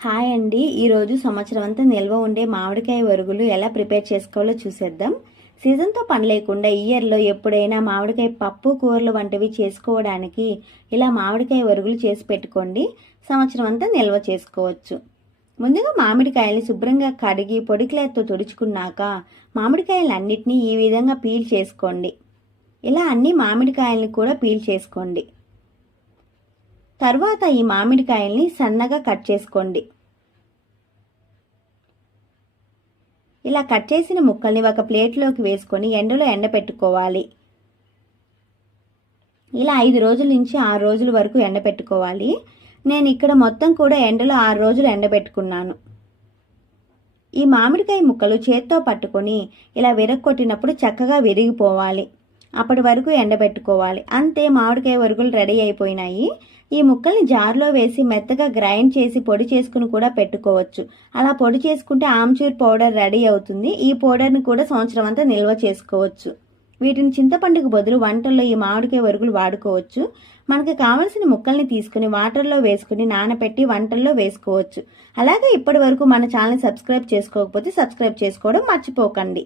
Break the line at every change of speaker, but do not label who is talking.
Hi అండి. ఈరోజు సంవత్సరం అంతా నిల్వ ఉండే మామిడికాయ వరుగులు ఎలా ప్రిపేర్ చేసుకోవాలో చూసేద్దాం. సీజన్తో పని లేకుండా ఇయర్లో ఎప్పుడైనా మామిడికాయ పప్పు కూరలు వంటివి చేసుకోవడానికి ఇలా మామిడికాయ వరుగులు చేసి పెట్టుకోండి. సంవత్సరం అంతా నిల్వ చేసుకోవచ్చు. ముందుగా మామిడికాయలు శుభ్రంగా కడిగి పొడిక్లేతో తుడుచుకున్నాక మామిడికాయలన్నిటినీ ఈ విధంగా పీల్ చేసుకోండి. ఇలా అన్ని మామిడికాయలను కూడా పీల్ చేసుకోండి. తర్వాత ఈ మామిడికాయల్ని సన్నగా కట్ చేసుకోండి. ఇలా కట్ చేసిన ముక్కల్ని ఒక ప్లేట్లోకి వేసుకొని ఎండలో ఎండపెట్టుకోవాలి. ఇలా ఐదు రోజుల నుంచి ఆరు రోజుల వరకు ఎండపెట్టుకోవాలి. నేను ఇక్కడ మొత్తం కూడా ఎండలో ఆరు రోజులు ఎండబెట్టుకున్నాను. ఈ మామిడికాయ ముక్కలు చేత్తో పట్టుకొని ఇలా విరగొట్టినప్పుడు చక్కగా విరిగిపోవాలి. అప్పటి వరకు ఎండబెట్టుకోవాలి. అంతే మామిడికాయ వరుగులు రెడీ అయిపోయినాయి. ఈ ముక్కల్ని జార్లో వేసి మెత్తగా గ్రైండ్ చేసి పొడి చేసుకుని కూడా పెట్టుకోవచ్చు. అలా పొడి చేసుకుంటే ఆమ్చూర్ పౌడర్ రెడీ అవుతుంది. ఈ పౌడర్ని కూడా సంవత్సరం అంతా నిల్వ చేసుకోవచ్చు. వీటిని చింతపండుకు బదులు వంటల్లో ఈ మామిడికాయ వరుగులు వాడుకోవచ్చు. మనకు కావలసిన ముక్కల్ని తీసుకుని వాటర్లో వేసుకుని నానబెట్టి వంటల్లో వేసుకోవచ్చు. అలాగే ఇప్పటి వరకు మన ఛానల్ సబ్స్క్రైబ్ చేసుకోకపోతే సబ్స్క్రైబ్ చేసుకోవడం మర్చిపోకండి.